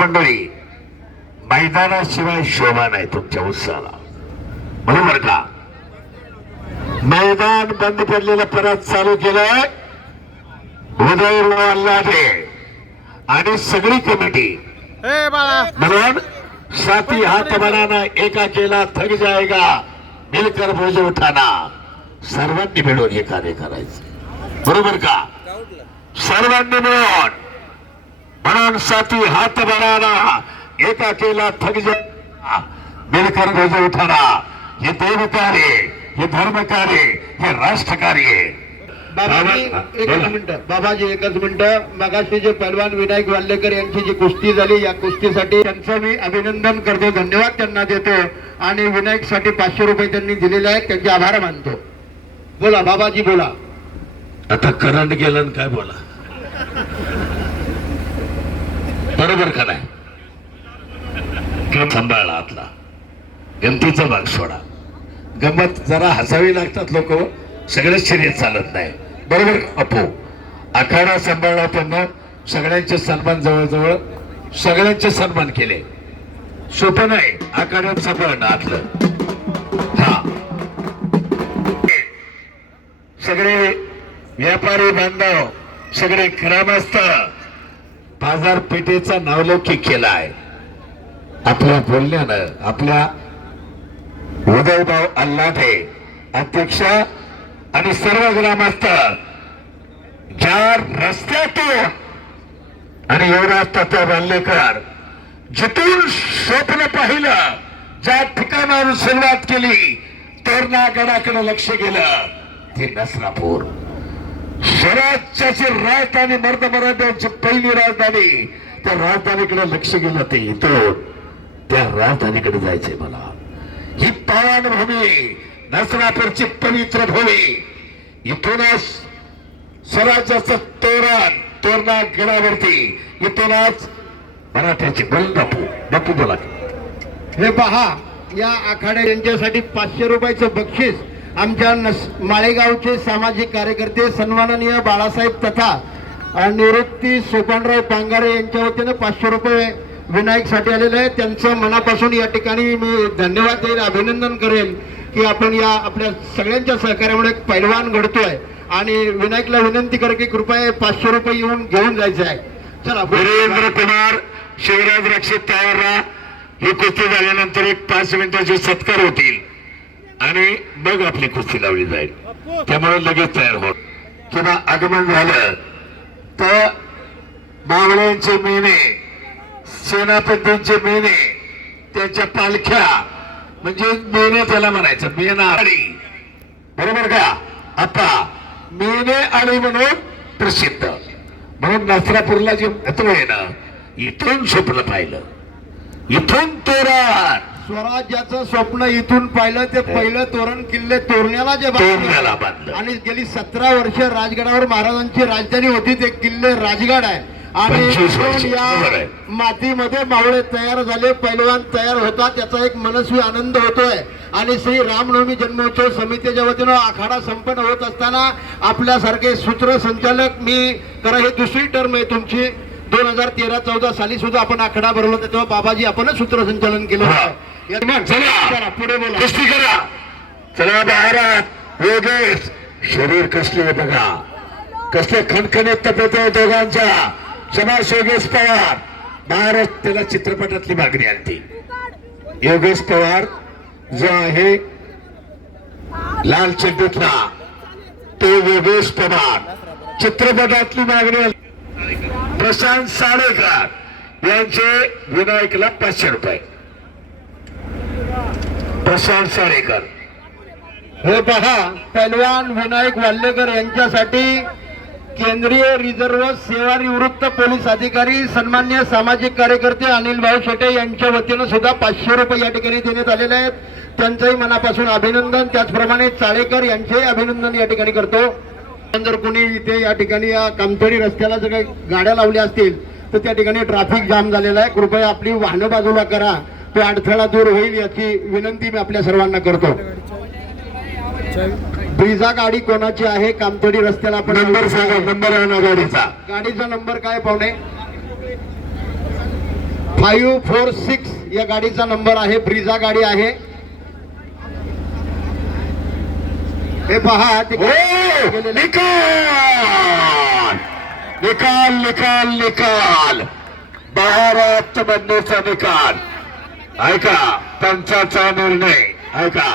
मंडळी, मैदानाशिवाय शोभा नाही तुमच्या उत्साहाला, बरोबर का? मैदान बंद पडलेलं परत चालू केलंय उदयराव अल्लाटे आणि सगळी कमिटी म्हणून साथी हात बनाना एका केला थक जाएगा मिलकर बोझ उठाना, सर्वांनी मिळून हे कार्य करायचं, बरोबर का? सर्वांनी मिळून म्हणून साथी हात बनाना एका केला थक जाएगा मिलकर बोझ उठाना, हे देव कार्य, हे धर्म कार्य, हे राष्ट्र कार्य. बाबाजी एकच मिनिट. मगाशी जे पैलवान विनायक वाल्लेकर यांची जी कुस्ती झाली, या कुस्तीसाठी त्यांचं मी अभिनंदन करतो, धन्यवाद त्यांना देतो. आणि विनायक साठी 500 रुपये त्यांनी दिलेले आहेत, त्यांचे आभार मानतो. बोला बाबाजी, बोला. आता करंट गेलं काय बोला, बरोबर का नाही? सांभाळला आतला गमतीचा भाग सोडा. गंमत जरा हसावी लागतात लोक, सगळ्याच शर्यत चालत नाही, बरोबर? अपो आखाडा सांभाळला त्यांना, सगळ्यांचे सन्मान, जवळजवळ सगळ्यांचे सन्मान केले. सोपं नाही आखाड्यात सांभाळणं आतलं. हा, सगळे व्यापारी बांधव, सगळे ग्रामस्थ बाजारपेठेचा नावलौकिक केला आहे आपल्या बोलण्यानं. आपल्या उदयभाऊ अल्लाटे अध्यक्ष आणि सर्व ग्रामस्थ ज्या रस्त्यातून आणि युवराज तात्या वाल्लेकर जिथून स्वप्न पाहिलं, ज्या ठिकाणावरून सुरुवात केली, तोरणा गडाकडे लक्ष गेलं, ते नसरापूर स्वराज्याची राजधानी, मर्द मराठ्यांची पहिली राजधानी, त्या राजधानीकडे लक्ष गेलं. ते इथून त्या राजधानीकडे जायचंय मला. ही पावनभूमी, नसरापूरची पवित्र भूमी, इथूनच स्वराज्याचं तोरण, तोरणा गडावरती इथूनच मराठ्याची. बोल बापू, बापू बोला. हे पहा, या आखाड्या यांच्यासाठी 500 रुपयाचं बक्षीस आमच्या माळेगावचे सामाजिक कार्यकर्ते सन्माननीय बाळासाहेब तथा निवृत्ती सोपानराव पांगारे यांच्या वतीनं 500 रुपये विनायक साठी आलेले आहे. त्यांचं मनापासून या ठिकाणी मी धन्यवाद देईल, अभिनंदन करेल की आपण या आपल्या सगळ्यांच्या सहकार्यामुळे एक पैलवान घडतोय. आणि विनायकला विनंती कर की कृपया 500 रुपये येऊन घेऊन जायचं आहे. चला. वीरेंद्र कुमार, शिवराज रक्षित तयार राहा. ही कुस्ती झाल्यानंतर एक 5 मिनिटाचे सत्कार होतील आणि मग आपली कुस्ती लावली जाईल. त्यामुळे लगेच तयार होत किंवा आगमन झालं तर मावळ्यांचे मेने, सेनापतींचे मेने, त्यांच्या पालख्या, म्हणजे मेने त्याला म्हणायचं, मेना आळी, बरोबर का? आता मेने आळी म्हणून प्रसिद्ध. म्हणून नसरापूरला जे महत्व आहे ना, इथून स्वप्न पाहिलं, इथून तोरण, स्वराज्याचं स्वप्न इथून पाहिलं. ते पहिलं तोरण किल्ले तोरण्याला जे तोरण्याला बांधलं. आणि गेली 17 वर्ष राजगडावर महाराजांची राजधानी होती, ते किल्ले राजगड आहे. आणि 25 वर्ष, बरोबर या आहे. मातीमध्ये मावळे तयार झाले, पैलवान तयार होता, त्याचा एक मनस्वी आनंद होतोय. आणि श्री रामनवमी जन्मोत्सव समितीच्या वतीनं आखाडा संपन्न होत असताना आपल्यासारखे सूत्रसंचालक, मी करा ही दुसरी टर्म आहे तुमची, 2013-14 साली सुद्धा आपण आखाडा भरवला होता, तेव्हा बाबाजी आपणच सूत्रसंचालन केलं होतं. चला पुढे बोला. कुस्ती करा. चला महाराज, योगेश, शरीर कसले बघा, कसले खणखणीत तब्येत आहे दोघांच्या. समाज योगेश पवार, महाराज त्याला चित्रपटातली मागणी आणते. योगेश पवार जो आहे लाल चड्डीतला, तो योगेश पवार चित्रपटातली मागणी आणते. प्रशांत साडेकर यांचे विनायकला 500 रुपये. प्रशांत साडेकर. हे पहा, पैलवान विनायक वाल्लेकर यांच्यासाठी केंद्रीय रिझर्व्ह सेवानिवृत्त पोलीस अधिकारी सन्मान्य सामाजिक कार्यकर्ते अनिल भाऊ शेटे यांच्या वतीनं सुद्धा 500 रुपये या ठिकाणी देण्यात आलेले आहेत. त्यांचंही मनापासून अभिनंदन. त्याचप्रमाणे चाळेकर यांचेही अभिनंदन या ठिकाणी करतो. जर कोणी इथे या ठिकाणी या कामथडी रस्त्याला जर काही गाड्या लावल्या असतील तर त्या ठिकाणी ट्रॅफिक जाम झालेला आहे, कृपया आपली वाहनं बाजूला करा, तो अडथळा दूर होईल याची विनंती मी आपल्या सर्वांना करतो. ब्रिझा गाडी कोणाची आहे कामथडी रस्त्याला? आपण नंबर सांगा, नंबर आहे ना गाडीचा? गाडीचा नंबर काय पाहुणे? 546 या गाडीचा नंबर आहे, ब्रिझा गाडी आहे. हे पहा हो, निकाल निकाल निकाल निकाल भारत बंदूचा निकाल. ऐका पंचाचा निर्णय ऐका.